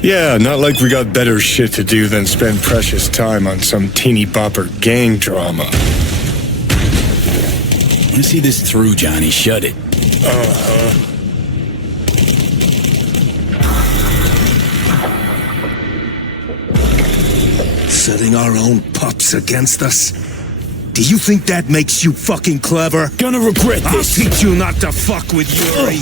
Yeah, not like we got better shit to do than spend precious time on some teeny bopper gang drama. Let's see this through, Johnny. Shut it. Setting our own pups against us? Do you think that makes you fucking clever? Gonna regret this. I'll teach you not to fuck with Yuri.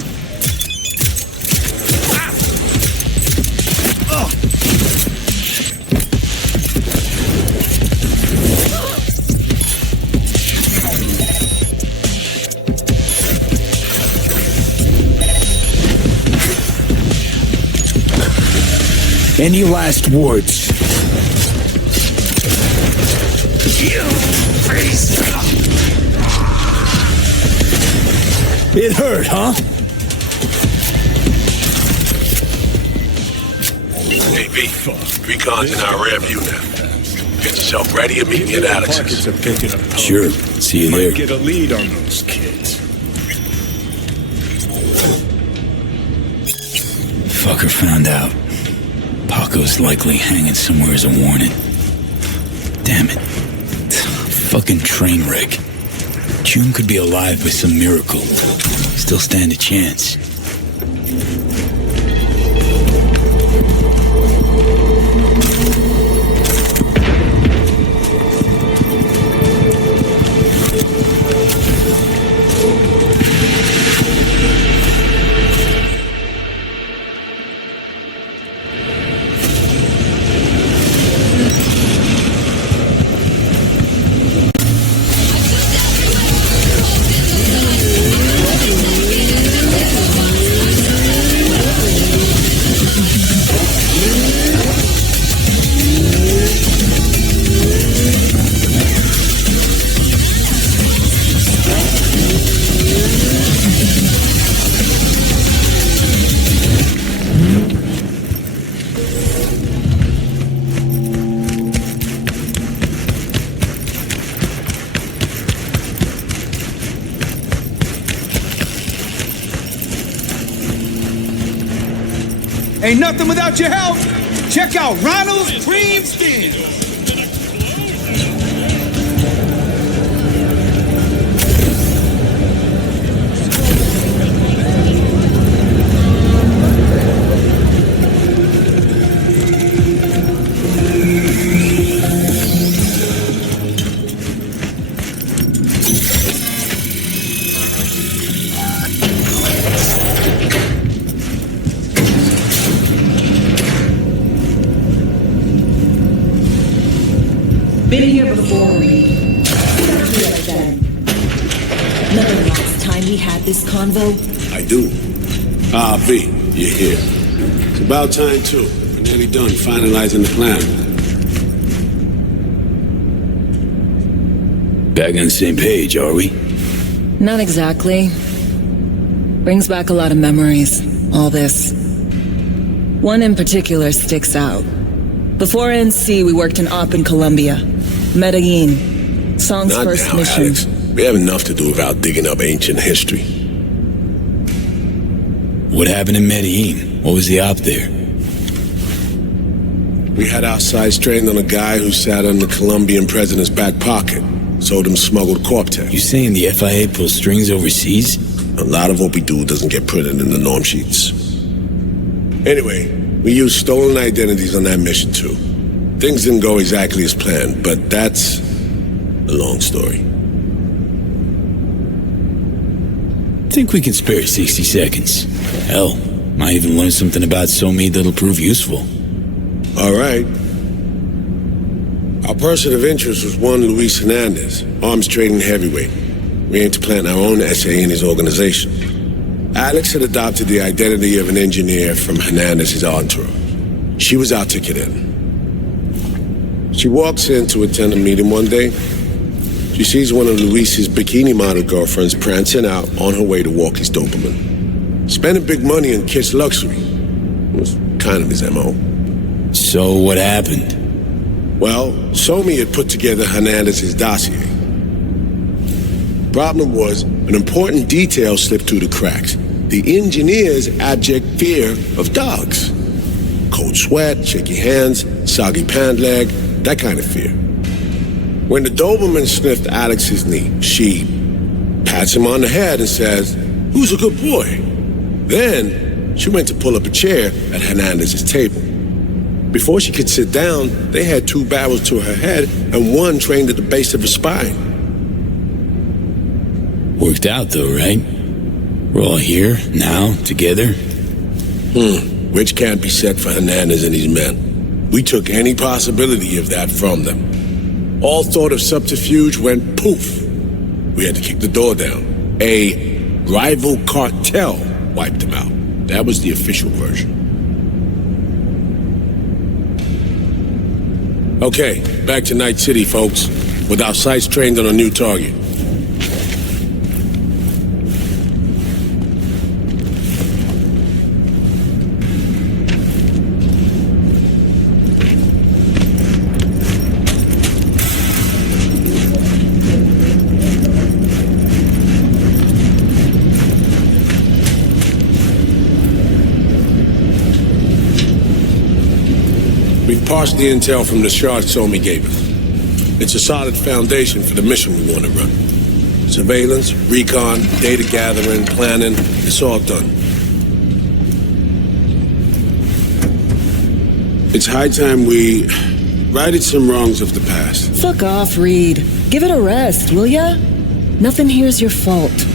Any last words? It hurt, huh? Hey, V. Recon's in our rear view now. Get yourself ready and meet me at Alex's. Sure. See you there. Might get a lead on those kids. Fucker found out. Paco's likely hanging somewhere as a warning. Damn it. Fucking train wreck. June could be alive by some miracle. Still stand a chance. Ain't nothing without your help. Check out Ronald's Cream Stand. Been here before, Reed. Exactly like then. Remember the last time we had this convo? I do. Ah, V, you're here. It's about time, too. We're nearly done finalizing the plan. Back on the same page, are we? Not exactly. Brings back a lot of memories, all this. One in particular sticks out. Before NC, we worked in Op in Colombia. Medellin. Song's Not first now, mission. Alex. We have enough to do without digging up ancient history. What happened in Medellin? What was the op there? We had our sights trained on a guy who sat in the Colombian president's back pocket. Sold him smuggled corp-tech. You saying the FIA pulls strings overseas? A lot of what we do doesn't get printed in the norm sheets. Anyway, we used stolen identities on that mission too. Things didn't go exactly as planned, but that's a long story. Think we can spare 60 seconds. Hell, might even learn something about SoMe that'll prove useful. All right. Our person of interest was one Luis Hernandez, arms trading heavyweight. We aim to plant our own SA in his organization. Alex had adopted the identity of an engineer from Hernandez's entourage. She was our ticket in. She walks in to attend a meeting one day. She sees one of Luis's bikini model girlfriends prancing out on her way to walk his Doberman. Spending big money on kitsch luxury. It was kind of his MO. So what happened? Well, SoMe had put together Hernandez's dossier. Problem was, an important detail slipped through the cracks. The engineer's abject fear of dogs. Cold sweat, shaky hands, soggy pant leg, that kind of fear. When the Doberman sniffed Alex's knee, she pats him on the head and says, "Who's a good boy?" Then she went to pull up a chair at Hernandez's table. Before she could sit down, they had 2 barrels to her head and one trained at the base of her spine. Worked out though, right? We're all here, now, together. Which can't be said for Hernandez and his men. We took any possibility of that from them. All thought of subterfuge went poof. We had to kick the door down. A rival cartel wiped them out. That was the official version. Okay, back to Night City, folks, with our sights trained on a new target. We've parsed the intel from the shards Somi gave us. It's a solid foundation for the mission we want to run. Surveillance, recon, data gathering, planning, it's all done. It's high time we righted some wrongs of the past. Fuck off, Reed. Give it a rest, will ya? Nothing here's your fault.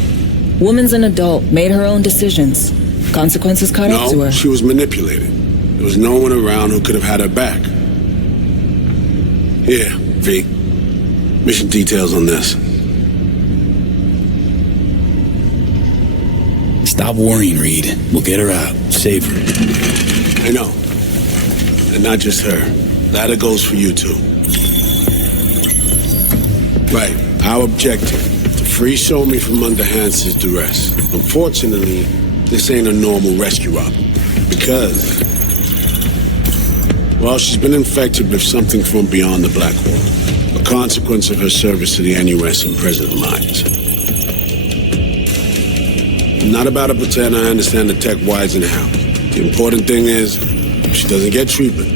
Woman's an adult, made her own decisions. Consequences caught up to her. No, she was manipulated. There was no one around who could have had her back. Here, V. Mission details on this. Stop worrying, Reed. We'll get her out. Save her. I know. And not just her. That goes for you, too. Right. Our objective. To free Somi from under Hansen's duress. Unfortunately, this ain't a normal rescue op. Because... well, she's been infected with something from beyond the Black Wall. A consequence of her service to the NUS and President Lyons. I'm not about to pretend I understand the tech whys and how. The important thing is, if she doesn't get treatment,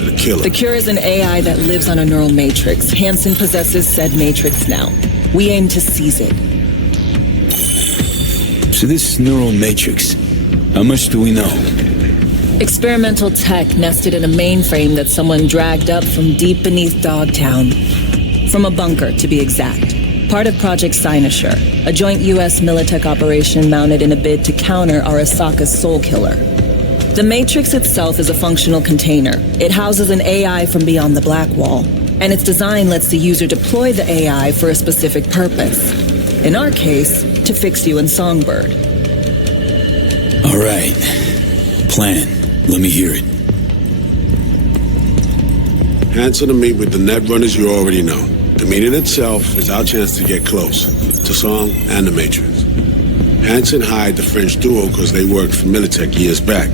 it'll kill her. The cure is an AI that lives on a neural matrix. Hansen possesses said matrix now. We aim to seize it. So this neural matrix, how much do we know? Experimental tech nested in a mainframe that someone dragged up from deep beneath Dogtown. From a bunker, to be exact. Part of Project Cynosure, a joint U.S. Militech operation mounted in a bid to counter Arasaka's Soul Killer. The Matrix itself is a functional container. It houses an AI from beyond the Black Wall, and its design lets the user deploy the AI for a specific purpose. In our case, to fix you and Songbird. All right. Plan. Let me hear it. Hansen to meet with the net runners you already know. The meeting itself is our chance to get close to Song and the Matrix. Hansen hired the French duo because they worked for Militech years back.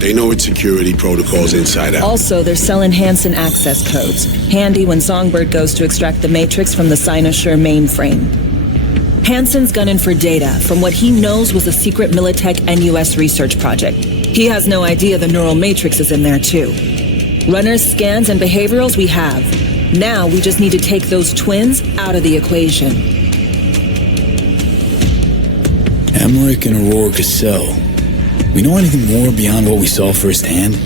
They know its security protocols inside out. Also, they're selling Hansen access codes. Handy when Songbird goes to extract the Matrix from the Cynosure mainframe. Hansen's gunning for data from what he knows was a secret Militech NUS research project. He has no idea the neural matrix is in there, too. Runners, scans, and behaviorals we have. Now we just need to take those twins out of the equation. Emmerich and Aurora Cassell. We know anything more beyond what we saw firsthand?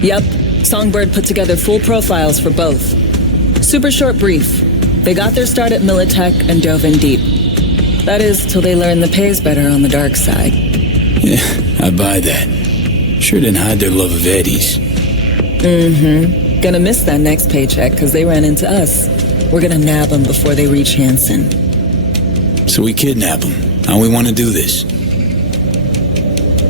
Yep. Songbird put together full profiles for both. Super short brief. They got their start at Militech and dove in deep. That is, till they learned the pay's better on the dark side. Yeah, I buy that. Sure didn't hide their love of Eddie's. Mm-hmm. Gonna miss that next paycheck, because they ran into us. We're gonna nab them before they reach Hansen. So we kidnap them. How we want to do this?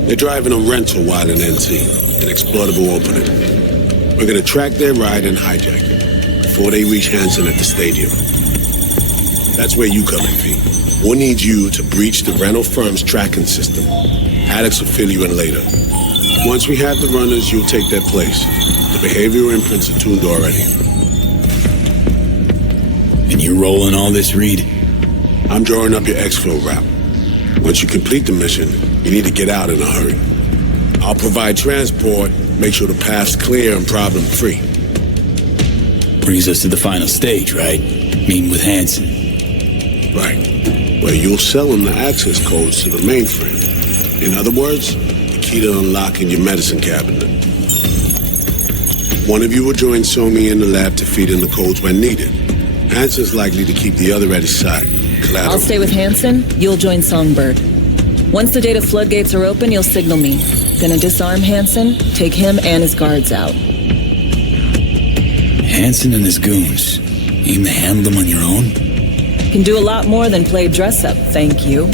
They're driving a rental while in NC, an exploitable opening. We're gonna track their ride and hijack it before they reach Hansen at the stadium. That's where you come in, V. We'll need you to breach the rental firm's tracking system. Alex will fill you in later. Once we have the runners, you'll take their place. The behavioral imprints are tuned already. And you're rolling all this, Reed? I'm drawing up your exfil route. Once you complete the mission, you need to get out in a hurry. I'll provide transport, Make sure the path's clear and problem-free. Brings us to the final stage, right? Meeting with Hansen. Right. Where you'll sell him the access codes to the mainframe. In other words, the key to unlocking your medicine cabinet. One of you will join Somi in the lab to feed in the codes when needed. Hansen's likely to keep the other at his side. Collateral. I'll stay with Hansen, you'll join Songbird. Once the data floodgates are open, you'll signal me. Gonna disarm Hansen, take him and his guards out. Hansen and his goons. Aim to handle them on your own? Can do a lot more than play dress-up, thank you.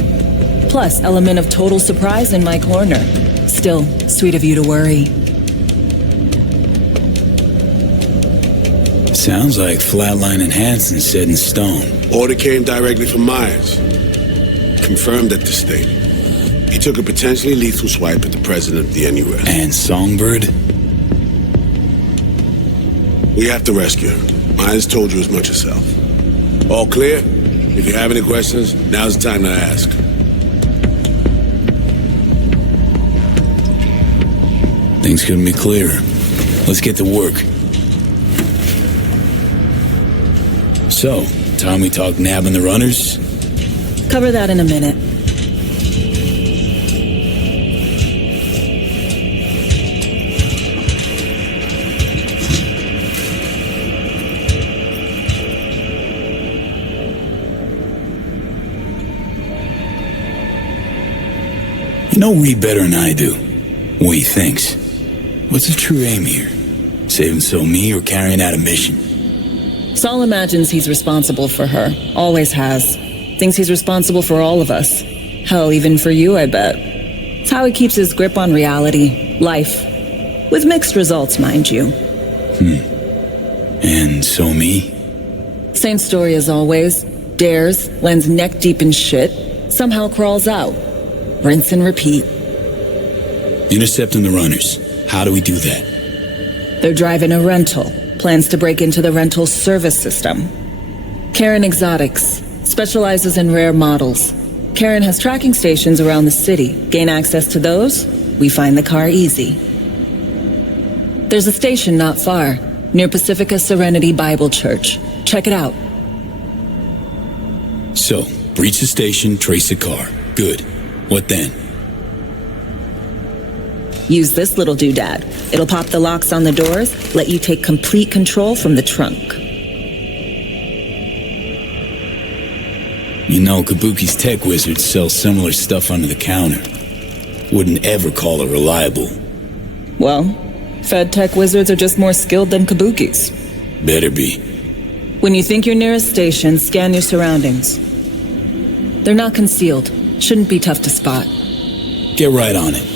Plus, element of total surprise in my corner. Still, sweet of you to worry. Sounds like Flatline and Hansen set in stone. Order came directly from Myers. Confirmed at the state. He took a potentially lethal swipe at the president of the NUS. And Songbird? We have to rescue her. Myers told you as much herself. All clear? If you have any questions, now's the time to ask. Things couldn't be clearer. Let's get to work. So, time we talk nabbing the runners? Cover that in a minute. You know Reed better than I do. What he thinks. What's his true aim here? Saving Somi or carrying out a mission? Saul imagines he's responsible for her. Always has. Thinks he's responsible for all of us. Hell, even for you, I bet. It's how he keeps his grip on reality. Life. With mixed results, mind you. And Somi? Same story as always. Dares, lands neck deep in shit, somehow crawls out. Rinse and repeat. Intercepting the runners. How do we do that? They're driving a rental. Plans to break into the rental service system. Karen Exotics. Specializes in rare models. Karen has tracking stations around the city. Gain access to those, we find the car easy. There's a station not far, near Pacifica Serenity Bible Church. Check it out. So, breach the station, trace the car. Good. What then? Use this little doodad. It'll pop the locks on the doors, let you take complete control from the trunk. You know, Kabuki's tech wizards sell similar stuff under the counter. Wouldn't ever call it reliable. Well, Fed tech wizards are just more skilled than Kabuki's. Better be. When you think you're near a station, scan your surroundings. They're not concealed. Shouldn't be tough to spot. Get right on it.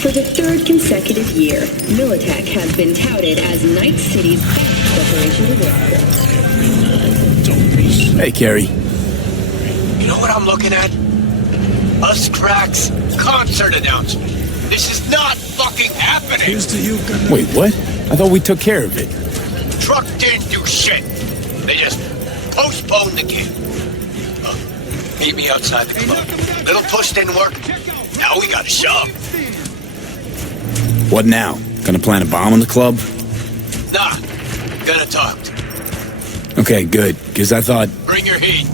For the third consecutive year, Militech has been touted as Night City's best corporation to work for. Hey, Carrie. You know what I'm looking at? Us Cracks concert announcement. This is not fucking happening. Here's to you, Gunnar. Wait, what? I thought we took care of it. Truck didn't do shit. They just postponed the gig. Meet me outside the club. Little push didn't work. Now we gotta shove. What now? Gonna plant a bomb in the club? Nah, gonna talk to you. Okay, good. Because I thought... Bring your heat.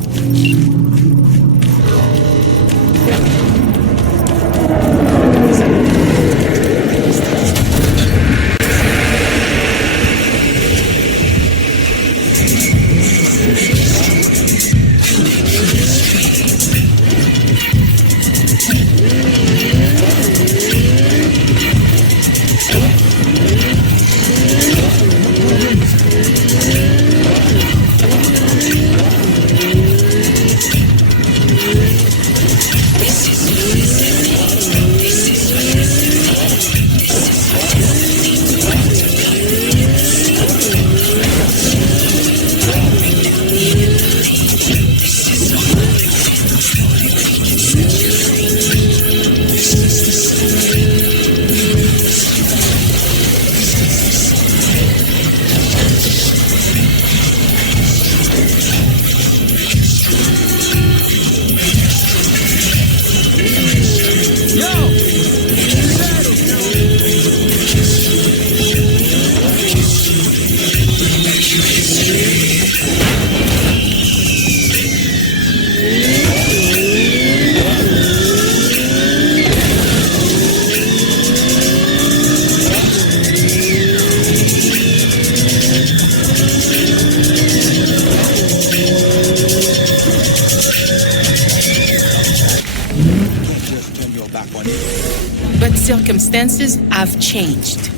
But circumstances have changed.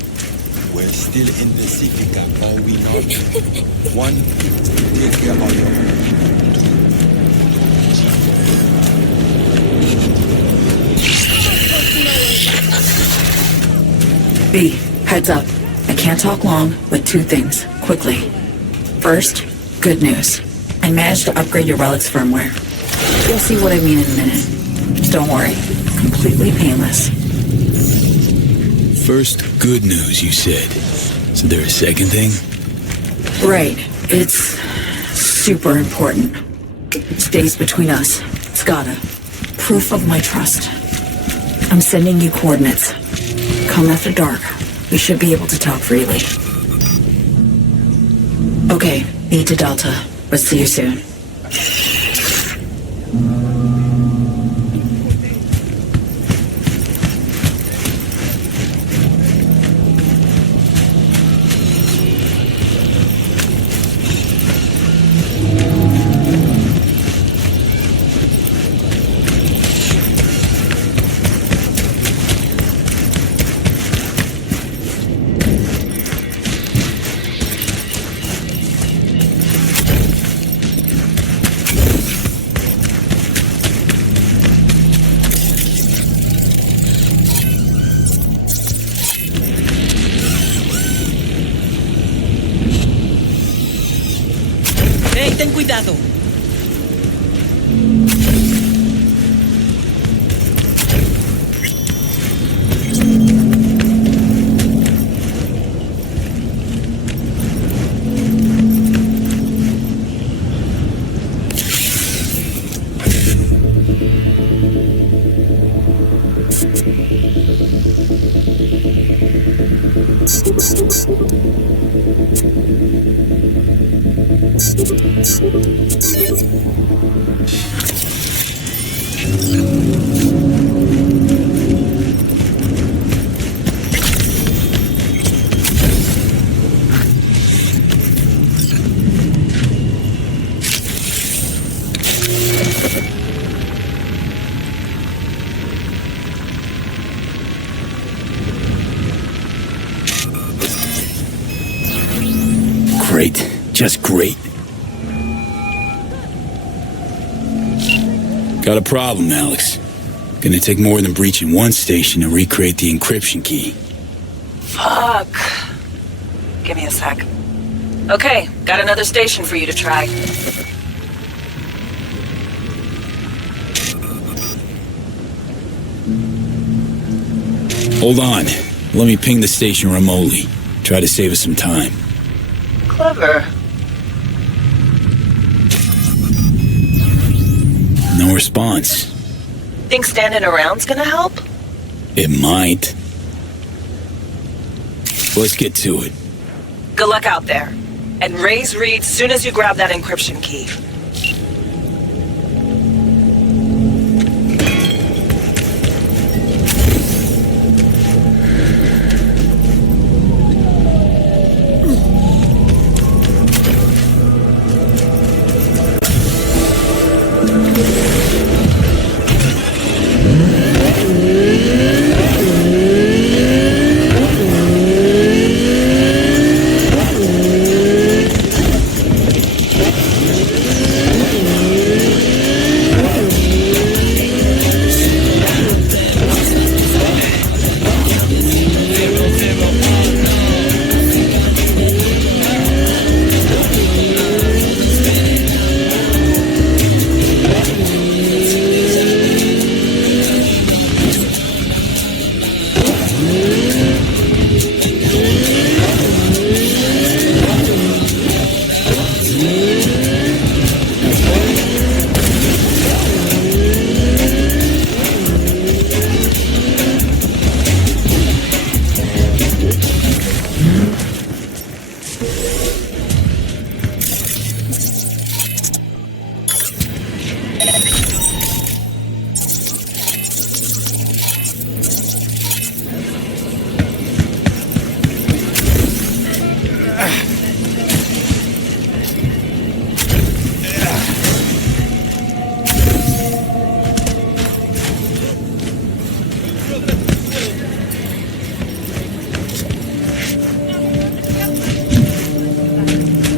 We're still in the Pacifica, are we not? One, take care of your B, heads up. I can't talk long, but two things, quickly. First, good news. I managed to upgrade your Relic's firmware. You'll see what I mean in a minute. Don't worry, completely painless. First, good news, you said. Is there a second thing? Right. It's super important. It stays between us. It's gotta. Proof of my trust. I'm sending you coordinates. Come after dark. We should be able to talk freely. Okay, B to Delta. Let's see you soon. Hey, ten cuidado. Great. Just great. Got a problem, Alex. Gonna take more than breaching one station to recreate the encryption key. Fuck. Give me a sec. Okay, got another station for you to try. Hold on. Let me ping the station remotely. Try to save us some time. Clever. No response. Think standing around's gonna help? It might. Let's get to it. Good luck out there. And raise Reed soon as you grab that encryption key.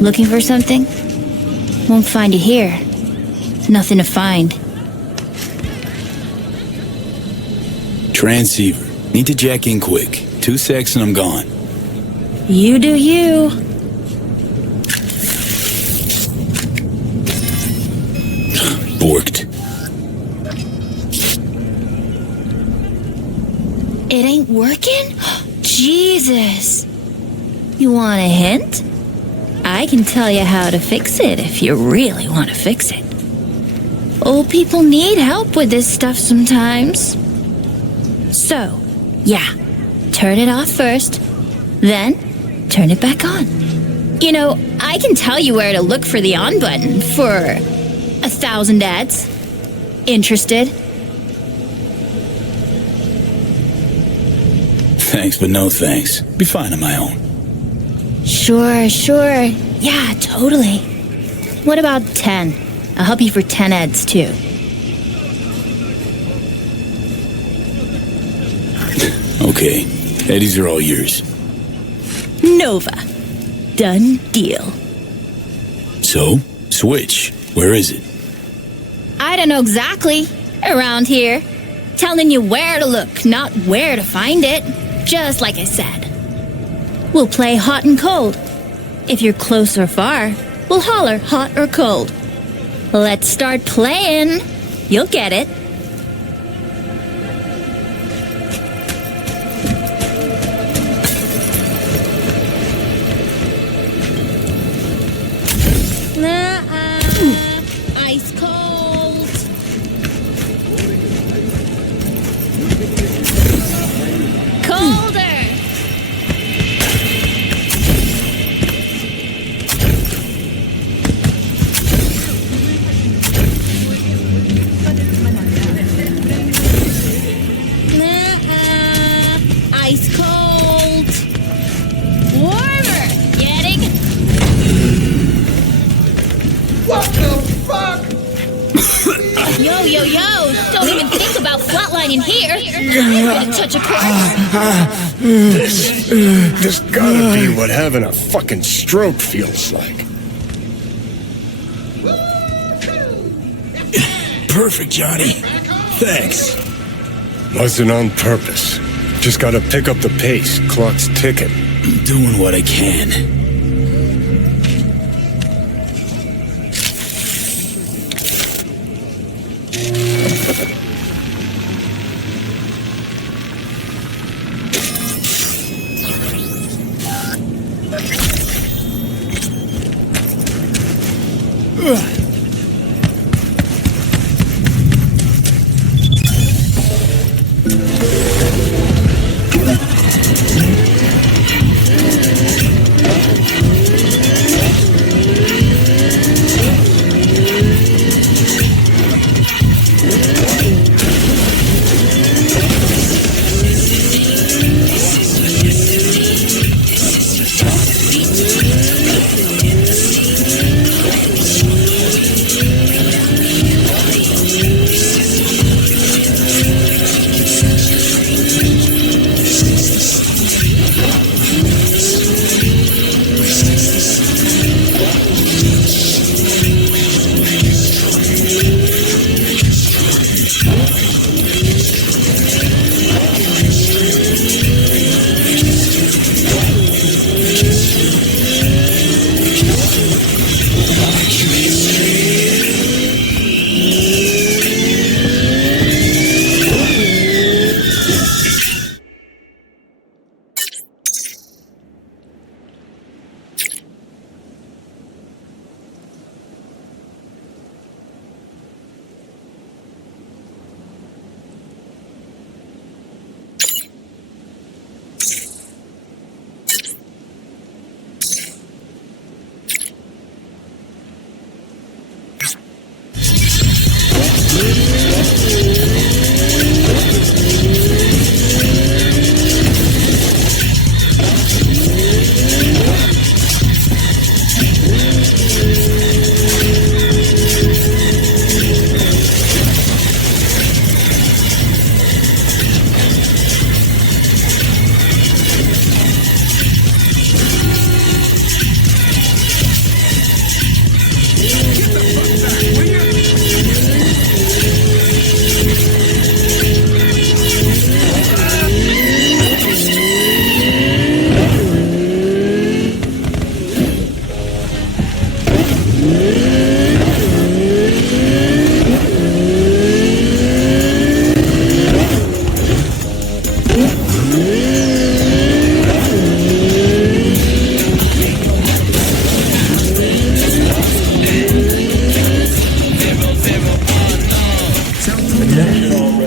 Looking for something? Won't find you here. Nothing to find. Transceiver. Need to jack in quick. 2 secs and I'm gone. You do you. Borked. It ain't working? Jesus. You want a hint? I can tell you how to fix it if you really want to fix it. Old people need help with this stuff sometimes. So, yeah, turn it off first, then turn it back on. You know, I can tell you where to look for the on button for 1,000 ads. Interested? Thanks, but no thanks. Be fine on my own. Sure. Yeah, totally. What about 10? I'll help you for 10 ads, too. Okay, Eddies are all yours. Nova. Done deal. So, switch. Where is it? I don't know exactly. Around here. Telling you where to look, not where to find it. Just like I said. We'll play hot and cold. If you're close or far, we'll holler hot or cold. Let's start playing. You'll get it. Ice cold. Colder. Ice cold. Warmer. Getting? What the fuck? Yo. Don't even think about flatlining here. Gonna touch a corpse. This gotta be what having a fucking stroke feels like. Perfect, Johnny. Thanks. Wasn't on purpose. Just gotta pick up the pace. Clock's ticking. I'm doing what I can.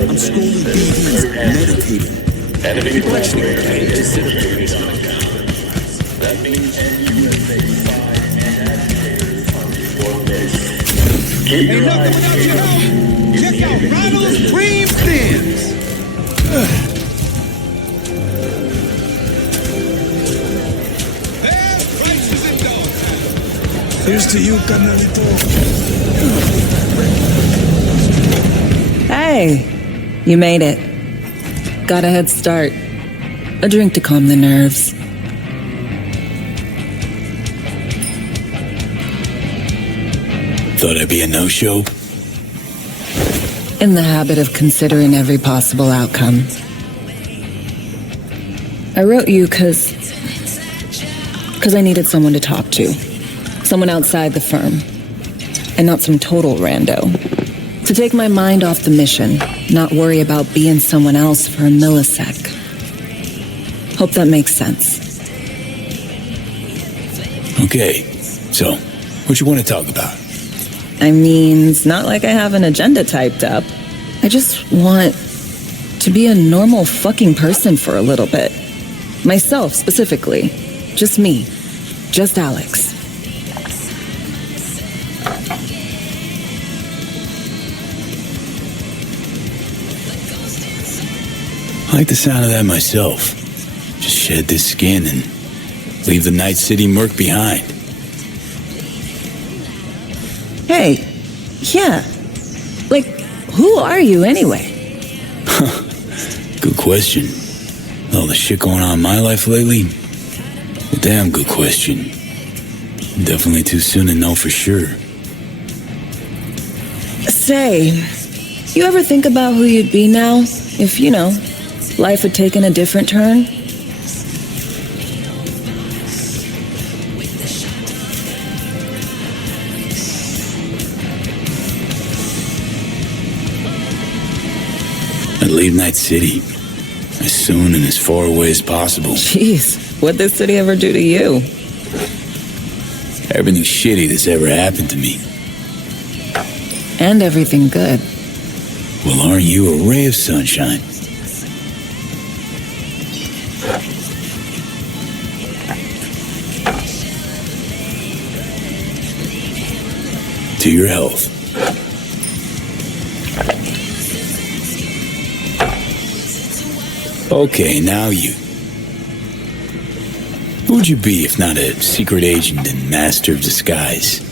I'm scrolling DVDs, meditating. Enemy proliferation dissipated. That means you have made 5 inactivators on your base. Keep your eyes peeled. Check out Ronald's Cream Thins. Here's to you, carnalito. Hey, you made it. Got a head start. A drink to calm the nerves. Thought I'd be a no-show? In the habit of considering every possible outcome. I wrote you because I needed someone to talk to. Someone outside the firm. And not some total rando. To take my mind off the mission, not worry about being someone else for a millisec. Hope that makes sense. Okay, so, what you want to talk about? I mean, it's not like I have an agenda typed up. I just want to be a normal fucking person for a little bit. Myself, specifically. Just me. Just Alex. I like the sound of that myself. Just shed this skin and leave the Night City murk behind. Hey, yeah. Like, who are you anyway? Good question. All the shit going on in my life lately? A damn good question. Definitely too soon to know for sure. Say, you ever think about who you'd be now if, life had taken a different turn? I'd leave Night City as soon and as far away as possible. Jeez, what'd this city ever do to you? Everything shitty that's ever happened to me. And everything good. Well, aren't you a ray of sunshine? To your health. Okay, now you. Who would you be if not a secret agent and master of disguise?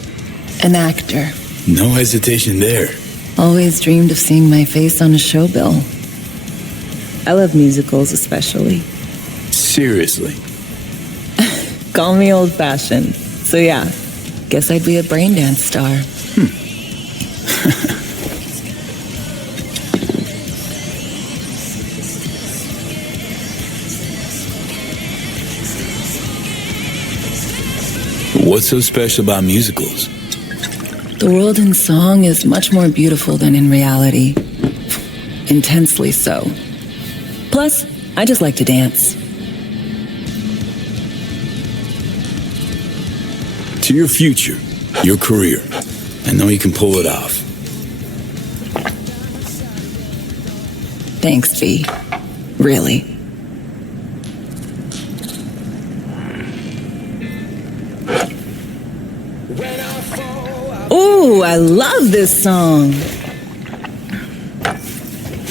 An actor. No hesitation there. Always dreamed of seeing my face on a show bill. I love musicals especially. Seriously? Call me old-fashioned. So yeah, guess I'd be a brain dance star. What's so special about musicals? The world in song is much more beautiful than in reality. Intensely so. Plus, I just like to dance. To your future, your career. I know you can pull it off. Thanks, V. Really. Ooh, I love this song.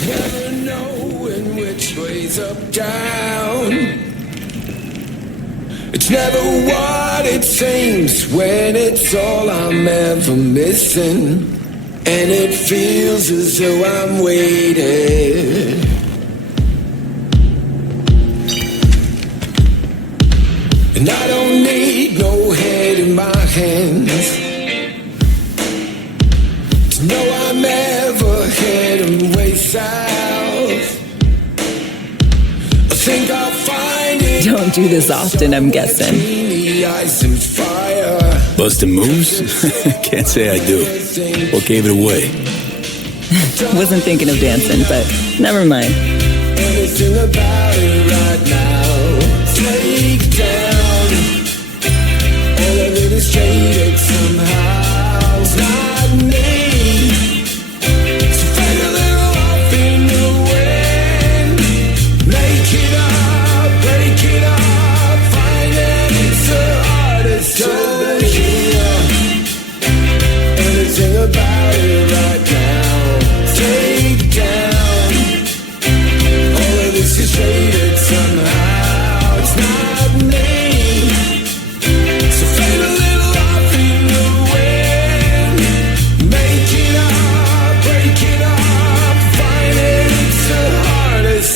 Never knowing which way's up, down. It's never what it seems when it's all I'm ever missing. And it feels as though I'm waiting. And I don't need no head in my hands. No, I'm ever heading way south. I think I'll find it. Don't do this often, I'm guessing. The ice and fire. Bustin' moves? Can't say I do. What gave it away? Wasn't thinking of dancing, but never mind. Everything about it right now. Take down. All of it is traded somehow. It's not me. So fade a little off in me.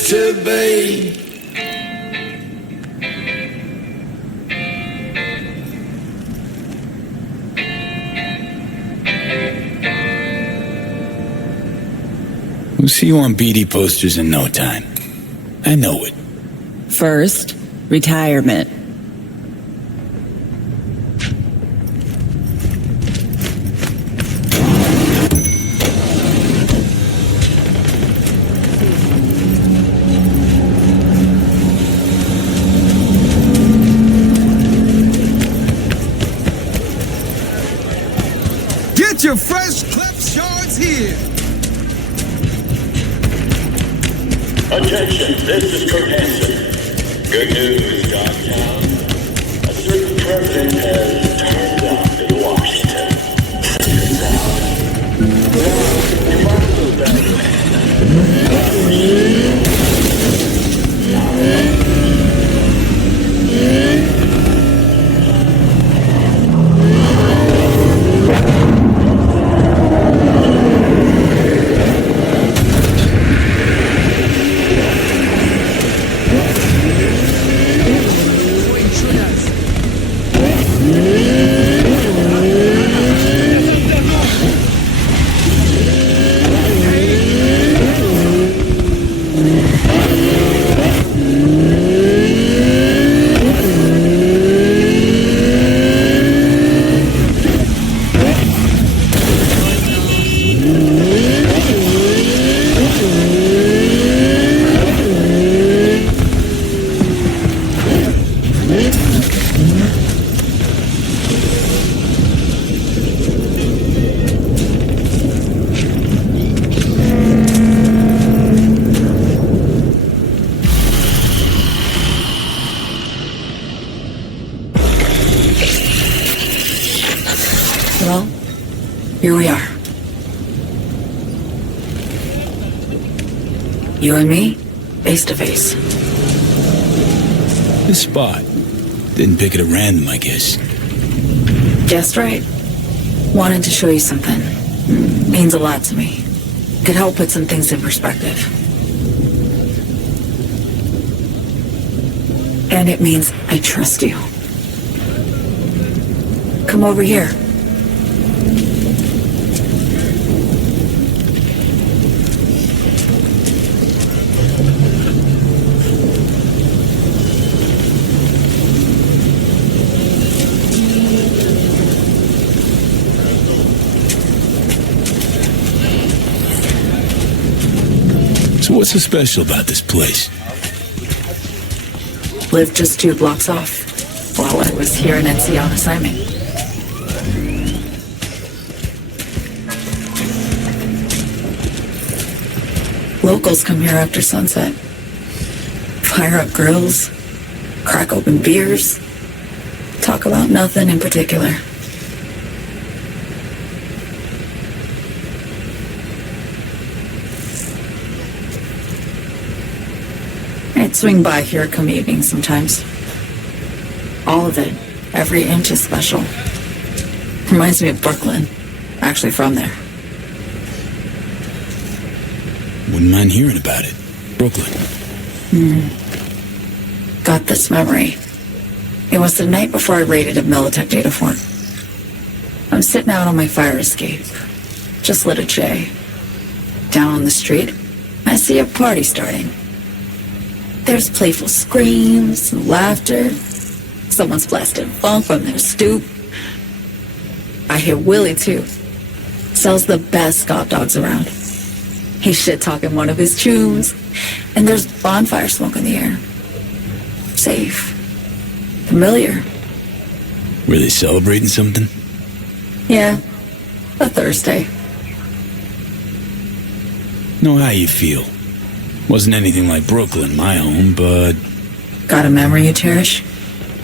used to be. We'll see you on BD posters in no time. I know it. First, retirement. Get your fresh clip shards here. Attention, this is Kurt Hansen. Good news, downtown. A certain president has turned up in Washington. Well, here we are. You and me, face to face. This spot. Didn't pick it at random, I guess. Guessed right. Wanted to show you something. Means a lot to me. Could help put some things in perspective. And it means I trust you. Come over here. So what's so special about this place? Lived just 2 blocks off while I was here in NC on assignment. Locals come here after sunset. Fire up grills, crack open beers, talk about nothing in particular. I'd swing by here come evening sometimes. All of it, every inch is special. Reminds me of Brooklyn. Actually from there. Wouldn't mind hearing about it. Brooklyn. Got this memory. It was the night before I raided a Militech data fort. I'm sitting out on my fire escape. Just lit a J. Down on the street, I see a party starting. There's playful screams and laughter. Someone's blasting funk from their stoop. I hear Willie, too. Sells the best Scott dogs around. He's shit-talking one of his tunes. And there's bonfire smoke in the air. Safe. Familiar. Were they celebrating something? Yeah. A Thursday. Know how you feel. Wasn't anything like Brooklyn, my home, but... Got a memory you cherish?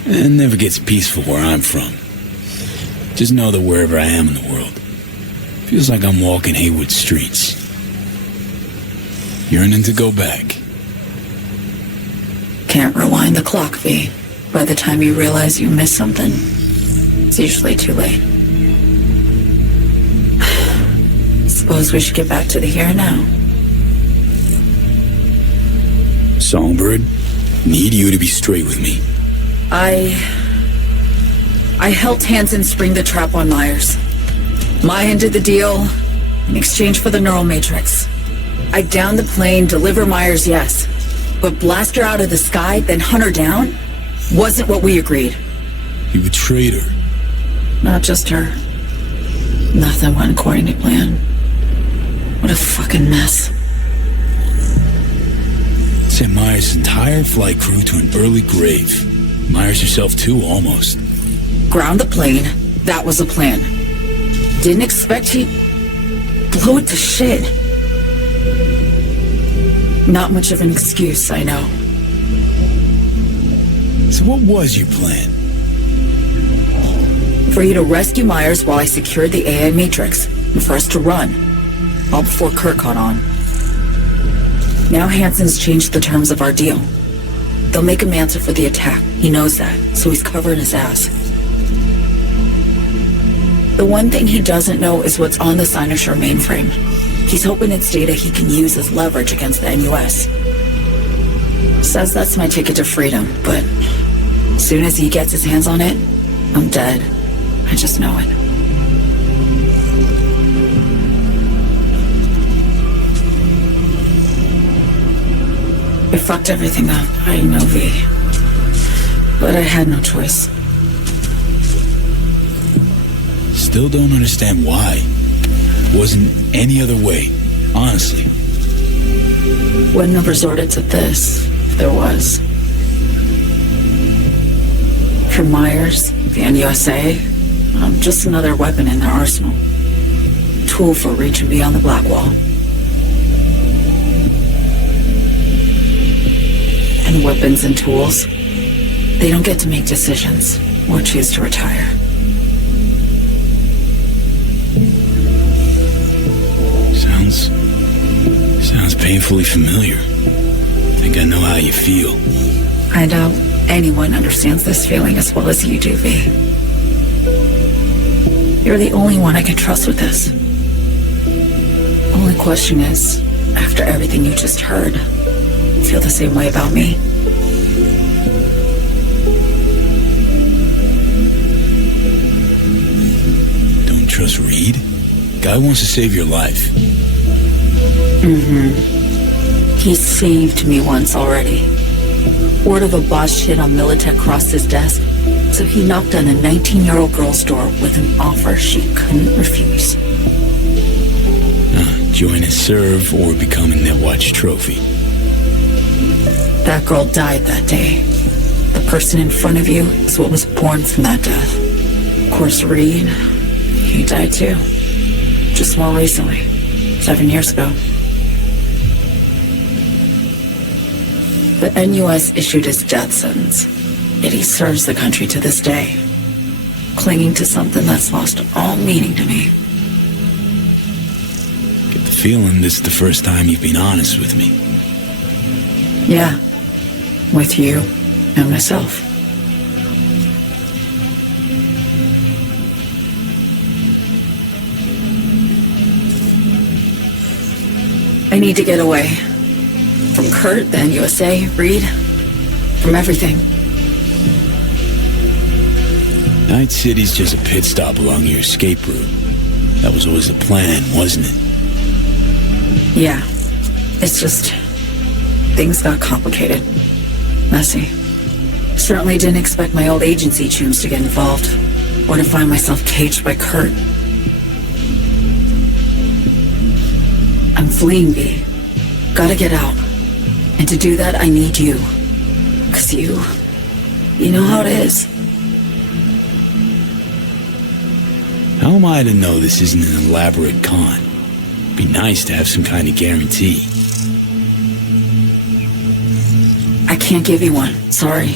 It never gets peaceful where I'm from. Just know that wherever I am in the world, feels like I'm walking Haywood streets. Yearning to go back. Can't rewind the clock, V. By the time you realize you missed something, it's usually too late. Suppose we should get back to the here and now. Songbird, need you to be straight with me. I helped Hansen spring the trap on Myers. Maya did the deal in exchange for the neural matrix. I downed the plane, deliver Myers, yes. But blast her out of the sky, then hunt her down? Wasn't what we agreed. You betrayed her. Not just her. Nothing went according to plan. What a fucking mess. Sent Myers' entire flight crew to an early grave. Myers herself too, almost. Ground the plane. That was the plan. Didn't expect he'd blow it to shit. Not much of an excuse, I know. So what was your plan? For you to rescue Myers while I secured the AI Matrix, and for us to run, all before Kurt caught on. Now Hansen's changed the terms of our deal. They'll make him answer for the attack. He knows that, so he's covering his ass. The one thing he doesn't know is what's on the Cynosure mainframe. He's hoping it's data he can use as leverage against the NUS. Says that's my ticket to freedom, but as soon as he gets his hands on it, I'm dead. I just know it. It fucked everything up, I know, V. But I had no choice. Still don't understand why. Wasn't any other way, honestly. Wouldn't have resorted to this, if there was. For Myers, the NUSA, I'm just another weapon in their arsenal. Tool for reaching beyond the Black Wall. And weapons and tools, they don't get to make decisions or choose to retire. Sounds painfully familiar. Think I know how you feel. I doubt anyone understands this feeling as well as you do, V. You're the only one I can trust with this. Only question is, after everything you just heard, feel the same way about me? Don't trust Reed? Guy wants to save your life. He saved me once already. Word of a boss shit on Militech crossed his desk, so he knocked on a 19-year-old girl's door with an offer she couldn't refuse. Join and serve or become a Netwatch trophy. That girl died that day. The person in front of you is what was born from that death. Of course, Reed, he died too. Just more recently. 7 years ago. The NUS issued his death sentence, yet he serves the country to this day, clinging to something that's lost all meaning to me. Get the feeling this is the first time you've been honest with me. Yeah, with you and myself. I need to get away. From Kurt, the NUSA, Reed, from everything. Night City's just a pit stop along your escape route. That was always the plan, wasn't it? Yeah. It's just... things got complicated. Messy. Certainly didn't expect my old agency tunes to get involved. Or to find myself caged by Kurt. I'm fleeing, V. Gotta get out. And to do that, I need you. 'Cause you know how it is. How am I to know this isn't an elaborate con? Be nice to have some kind of guarantee. I can't give you one, sorry.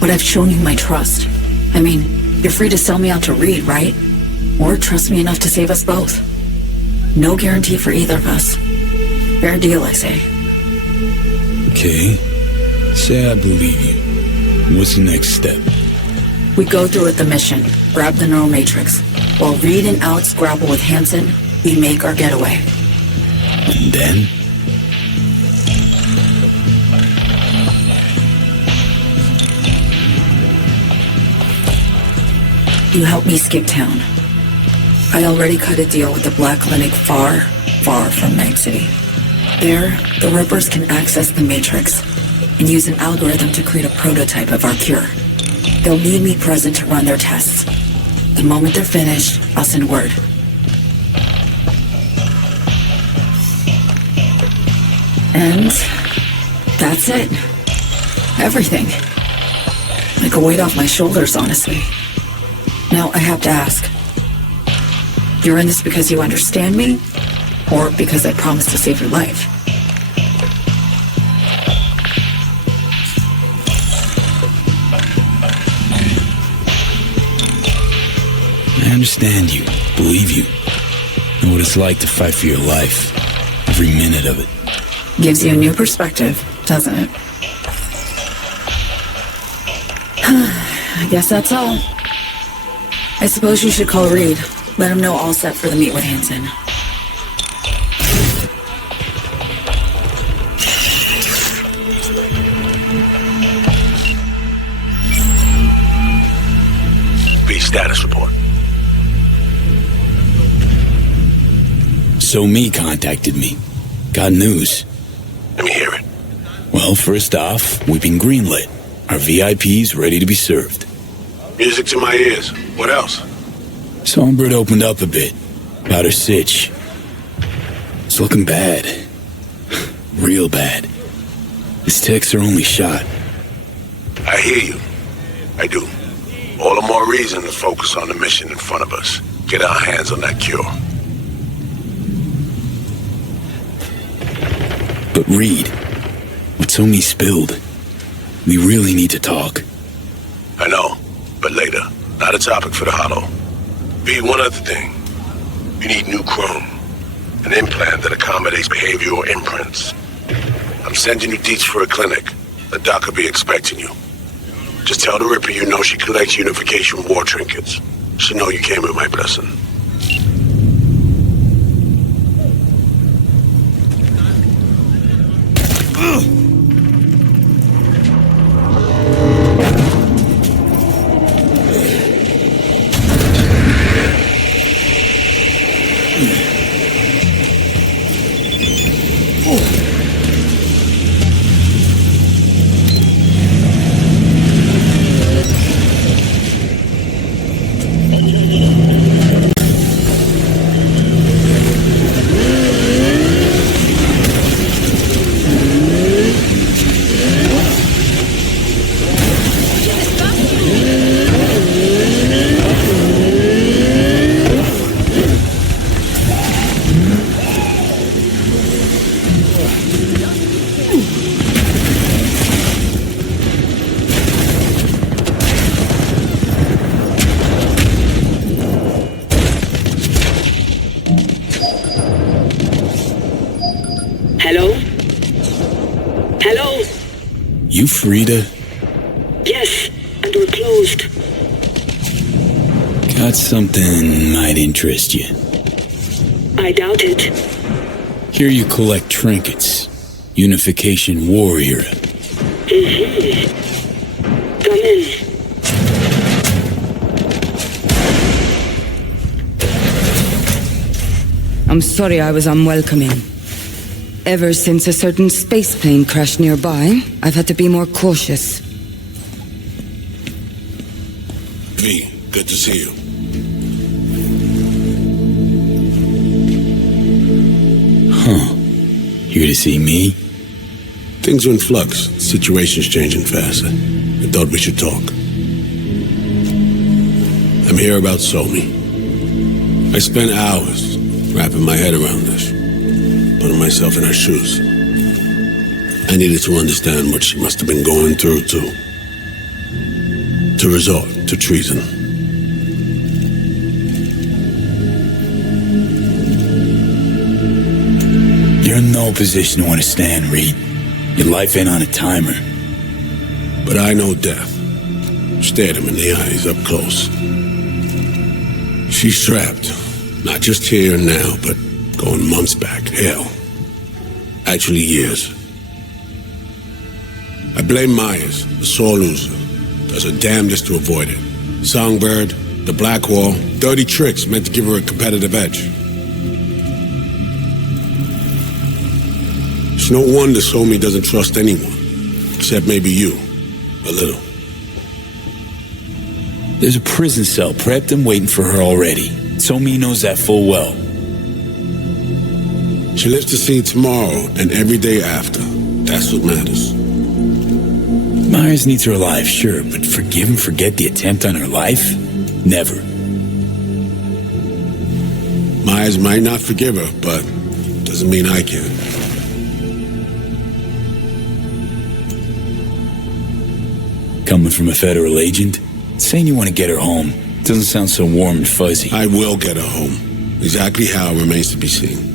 But I've shown you my trust. I mean, you're free to sell me out to Reed, right? Or trust me enough to save us both. No guarantee for either of us. Fair deal, I say. Okay. Say I believe you. What's the next step? We go through with the mission, grab the neural matrix. While Reed and Alex grapple with Hansen, we make our getaway. And then? You helped me skip town. I already cut a deal with the Black Clinic far, far from Night City. There, the Rippers can access the Matrix and use an algorithm to create a prototype of our cure. They'll need me present to run their tests. The moment they're finished, I'll send word. And that's it. Everything. Like a weight off my shoulders, honestly. Now I have to ask. You're in this because you understand me? Or because I promised to save your life? I understand you, believe you. Know what it's like to fight for your life. Every minute of it. Gives you a new perspective, doesn't it? I guess that's all. I suppose you should call Reed. Let him know all set for the meet with Hansen. B status report. So Me contacted me. Got news. Let me hear it. Well, first off, we've been greenlit. Our VIP's ready to be served. Music to my ears. What else? Songbird opened up a bit about her sitch. It's looking bad. Real bad. His tech's our only shot. I hear you. I do. All the more reason to focus on the mission in front of us. Get our hands on that cure. But Reed, what Somi spilled, we really need to talk. I know, but later. Not a topic for the Hollow. B, one other thing. You need new chrome. An implant that accommodates behavioral imprints. I'm sending you deets for a clinic. The doc will be expecting you. Just tell the Ripper you know she collects unification war trinkets. She'll know you came with my blessing. You Frida? Yes, and we're closed. Got something might interest you. I doubt it. Here you collect trinkets. Unification warrior. Mm-hmm. Come in. I'm sorry I was unwelcoming. Ever since a certain space plane crashed nearby, I've had to be more cautious. V, good to see you. Huh. Here to see me? Things are in flux. Situation's changing fast. I thought we should talk. I'm here about Somi. I spent hours wrapping my head around this. Putting myself in her shoes. I needed to understand what she must have been going through to resort to treason. You're in no position to understand, Reed. Your life ain't on a timer. But I know death. Stared him in the eyes up close. She's trapped. Not just here and now, but going months back. Hell. Actually years. I blame Myers, the sore loser. Does her damnedest to avoid it. Songbird, The Blackwall, dirty tricks meant to give her a competitive edge. It's no wonder Somi doesn't trust anyone, except maybe you, a little. There's a prison cell prepped and waiting for her already. Somi knows that full well. She lives to see tomorrow and every day after. That's what matters. Myers needs her alive, sure, but forgive and forget the attempt on her life? Never. Myers might not forgive her, but doesn't mean I can. Coming from a federal agent? Saying you want to get her home doesn't sound so warm and fuzzy. I will get her home. Exactly how remains to be seen.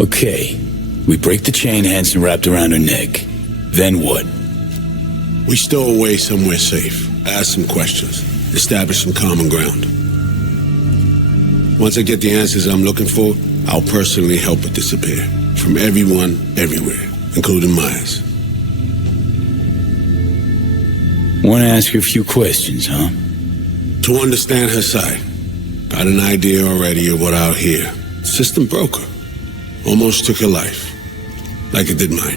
Okay. We break the chain Hansen wrapped around her neck. Then what? We stow away somewhere safe. Ask some questions. Establish some common ground. Once I get the answers I'm looking for, I'll personally help her disappear. From everyone, everywhere, including Myers. Want to ask her a few questions, huh? To understand her side. Got an idea already of what I'll hear. System broke her. Almost took her life. Like it did mine.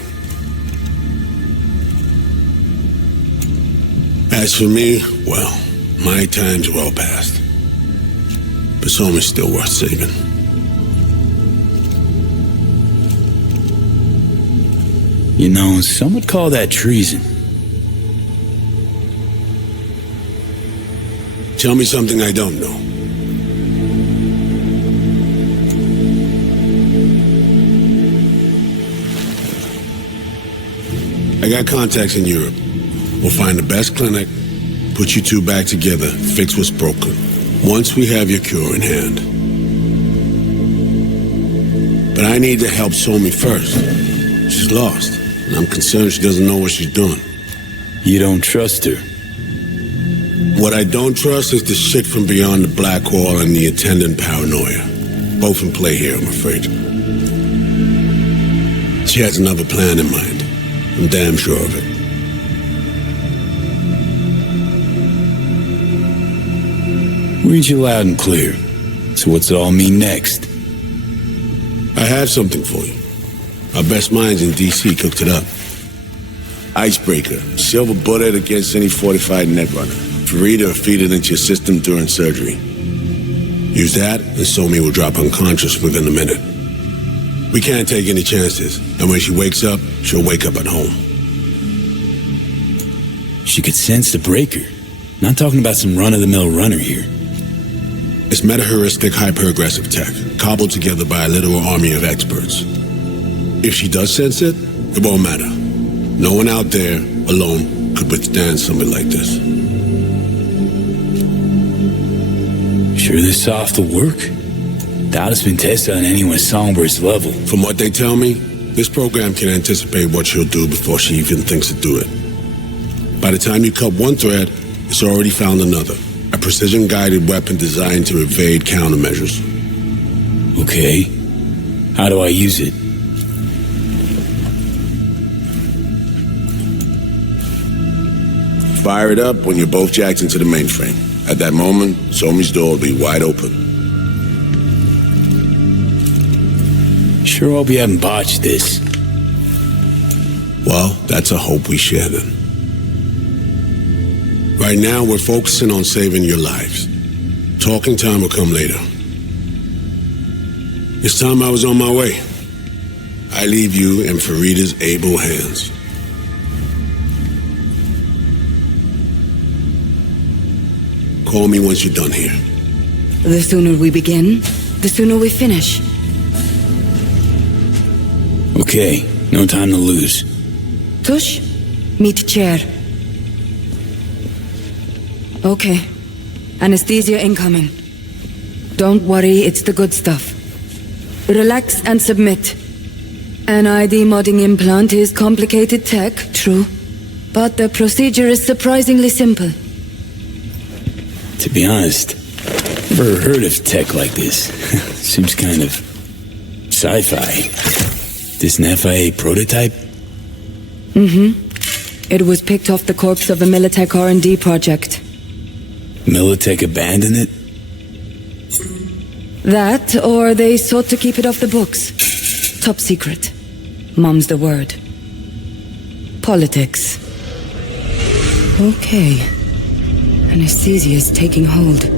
As for me, well, my time's well past. But Somi's still worth saving. You know, some would call that treason. Tell me something I don't know. I got contacts in Europe. We'll find the best clinic, put you two back together, fix what's broken. Once we have your cure in hand. But I need to help Somi first. She's lost, and I'm concerned she doesn't know what she's doing. You don't trust her? What I don't trust is the shit from beyond the Blackwall and the attendant paranoia. Both in play here, I'm afraid. She has another plan in mind. I'm damn sure of it. Read you loud and clear. So what's it all mean next? I have something for you. Our best minds in D.C. cooked it up. Icebreaker. Silver bullet against any fortified netrunner. Farida will feed it into your system during surgery. Use that, and Somi will drop unconscious within a minute. We can't take any chances, and when she wakes up, she'll wake up at home. She could sense the breaker. Not talking about some run-of-the-mill runner here. It's meta-heuristic hyper-aggressive tech, cobbled together by a literal army of experts. If she does sense it, it won't matter. No one out there, alone, could withstand something like this. Sure this soft will work? Doubt it's been tested on anyone Songbird's level. From what they tell me, this program can anticipate what she'll do before she even thinks to do it. By the time you cut one thread, it's already found another. A precision-guided weapon designed to evade countermeasures. Okay. How do I use it? Fire it up when you're both jacked into the mainframe. At that moment, Somi's door will be wide open. Sure hope you haven't botched this. Well, that's a hope we share then. Right now, we're focusing on saving your lives. Talking time will come later. It's time I was on my way. I leave you in Farida's able hands. Call me once you're done here. The sooner we begin, the sooner we finish. Okay, no time to lose. Tush, meet chair. Okay. Anesthesia incoming. Don't worry, it's the good stuff. Relax and submit. An ID modding implant is complicated tech, true. But the procedure is surprisingly simple. To be honest, never heard of tech like this. Seems kind of sci-fi. This an FIA prototype? Mm-hmm. It was picked off the corpse of a Militech R&D project. Militech abandoned it? That, or they sought to keep it off the books. Top secret. Mom's the word. Politics. Okay. Anesthesia's taking hold.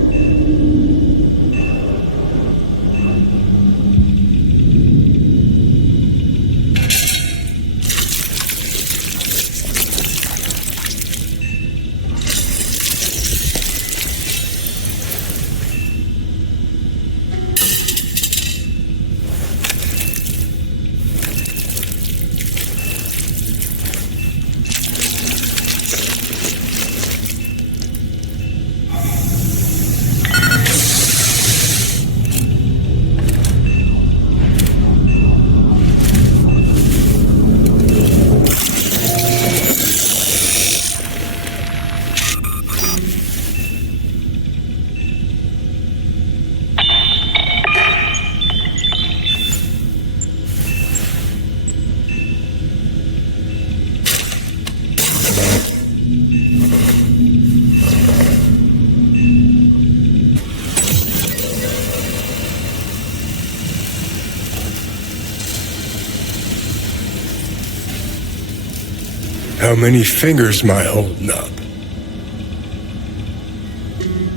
How many fingers am I holding up?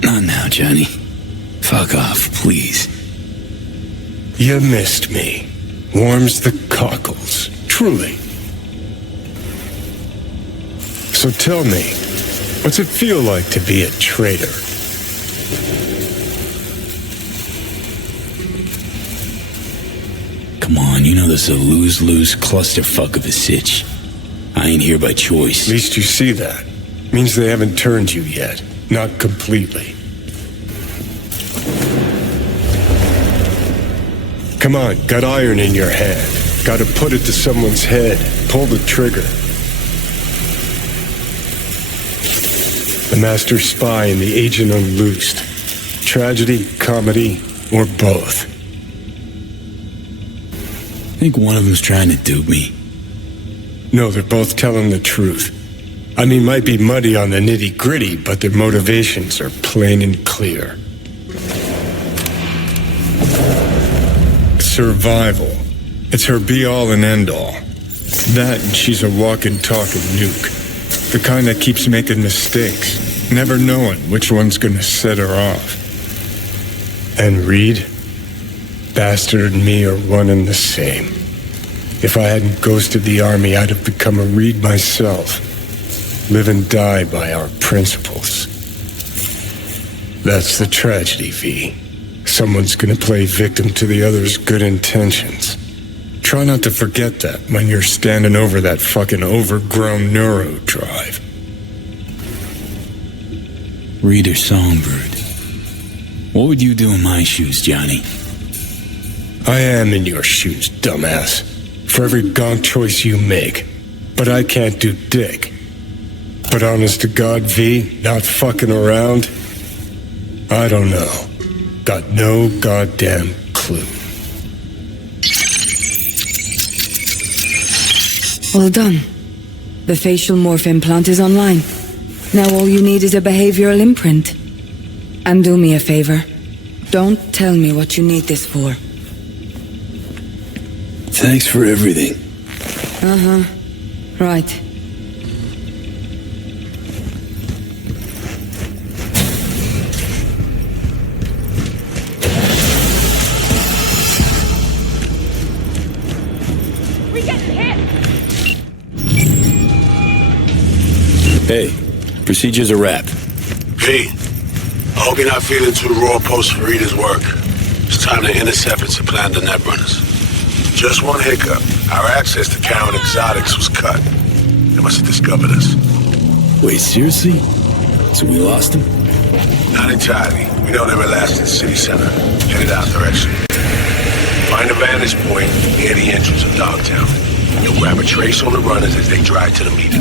Not now, Johnny. Fuck off, please. You missed me. Warms the cockles. Truly. So tell me, what's it feel like to be a traitor? Come on, you know this is a lose-lose clusterfuck of a sitch. I ain't here by choice. At least you see that. Means they haven't turned you yet. Not completely. Come on, got iron in your hand. Gotta put it to someone's head. Pull the trigger. The master spy and the agent unloosed. Tragedy, comedy, or both. I think one of them's trying to dupe me. No, they're both telling the truth. I mean, might be muddy on the nitty-gritty, but their motivations are plain and clear. Survival. It's her be-all and end-all. That and she's a walking, talking nuke. The kind that keeps making mistakes, never knowing which one's gonna set her off. And Reed? Bastard and me are one and the same. If I hadn't ghosted the army, I'd have become a Reed myself. Live and die by our principles. That's the tragedy, V. Someone's gonna play victim to the other's good intentions. Try not to forget that when you're standing over that fucking overgrown neuro drive. Reed or Songbird. What would you do in my shoes, Johnny? I am in your shoes, dumbass. For every gonk choice you make. But I can't do dick. But honest to God, V, not fucking around? I don't know. Got no goddamn clue. Well done. The facial morph implant is online. Now all you need is a behavioral imprint. And do me a favor. Don't tell me what you need this for. Thanks for everything. Uh-huh. Right. We get hit! Hey, procedure's a wrap. V, I hope you're not feeling too raw post Farida's work. It's time to intercept and supplant the netrunners. Just one hiccup. Our access to Karen Exotics was cut. They must have discovered us. Wait, seriously? So we lost them? Not entirely. We know they were last in the city center. Headed out direction. Find a vantage point near the entrance of Dogtown. You'll grab a trace on the runners as they drive to the meeting.